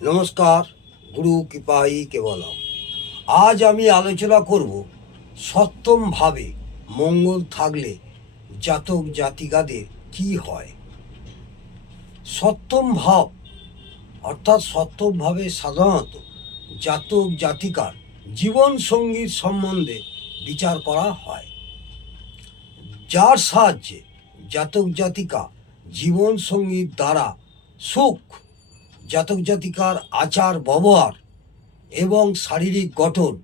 নমস্কার, গুরু কৃপাই কেবলম। আজ আমি আলোচনা করব সপ্তমভাবে মঙ্গল থাকলে জাতক জাতিকাদের কি হয়। সপ্তম ভাব অর্থাৎ সপ্তমভাবে সাধারণত জাতক জাতিকার জীবন সঙ্গীর সম্বন্ধে বিচার করা হয়, যার সাহায্যে জাতক জাতিকা জীবন সঙ্গীর দ্বারা সুখ, জাতক জাতিকার আচার ব্যবহার এবং শারীরিক গঠন,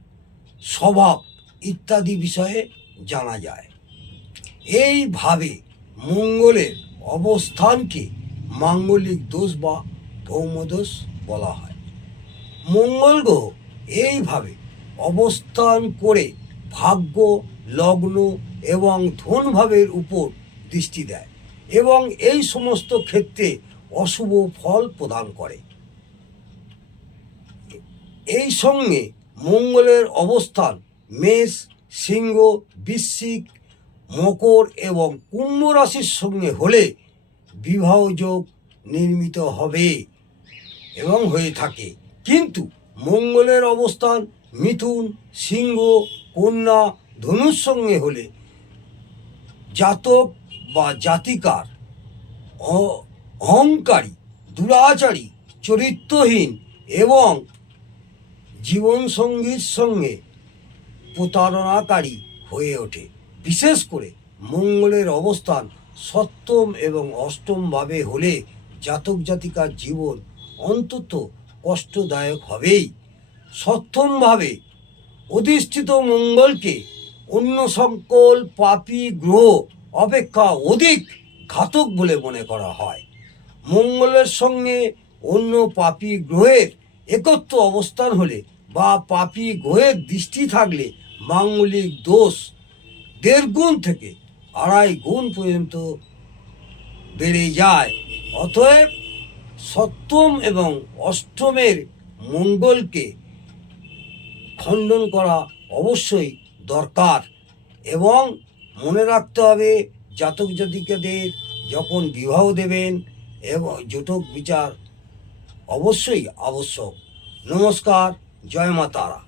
স্বভাব ইত্যাদি বিষয়ে জানা যায়। এইভাবে মঙ্গলের অবস্থানকে মাঙ্গলিক দোষ বা ভৌমদোষ বলা হয়। মঙ্গল গ্রহ এইভাবে অবস্থান করে ভাগ্য, লগ্ন এবং ধনভাবের উপর দৃষ্টি দেয় এবং এই সমস্ত ক্ষেত্রে অশুভ ফল প্রদান করে। এই সঙ্গে মঙ্গলের অবস্থান মেষ, সিংহ, বৃশ্চিক, মকর এবং কুম্ভ রাশির সঙ্গে হলে বিবাহ যোগ নির্মিত হবে এবং হয়ে থাকে। কিন্তু মঙ্গলের অবস্থান মিথুন, সিংহ, কন্যা, ধনুর সঙ্গে হলে জাতক বা জাতিকার অহংকারী, দুরাচারী, চরিত্রহীন এবং জীবনসঙ্গীর সঙ্গে প্রতারণাকারী হয়ে ওঠে। বিশেষ করে মঙ্গলের অবস্থান সপ্তম এবং অষ্টম ভাবে হলে জাতক জাতিকার জীবন অন্তত কষ্টদায়ক হবেই। সপ্তমভাবে অধিষ্ঠিত মঙ্গলকে অন্য সকল পাপী গ্রহ অপেক্ষা অধিক ঘাতক বলে মনে করা হয়। মঙ্গলের সঙ্গে অন্য পাপী গ্রহের একত্র অবস্থান হলে বা পাপী গ্রহের দৃষ্টি থাকলে মাঙ্গলিক দোষ 1.5 গুণ থেকে 2.5 গুণ পর্যন্ত বেড়ে যায়। অতএব সপ্তম এবং অষ্টমের মঙ্গলকে খণ্ডন করা অবশ্যই দরকার এবং মনে রাখতে হবে জাতক জাতিকাদের যখন বিবাহ দেবেন এবং জটক বিচার অবশ্যই আবশ্যক। নমস্কার, জয় মা তারা।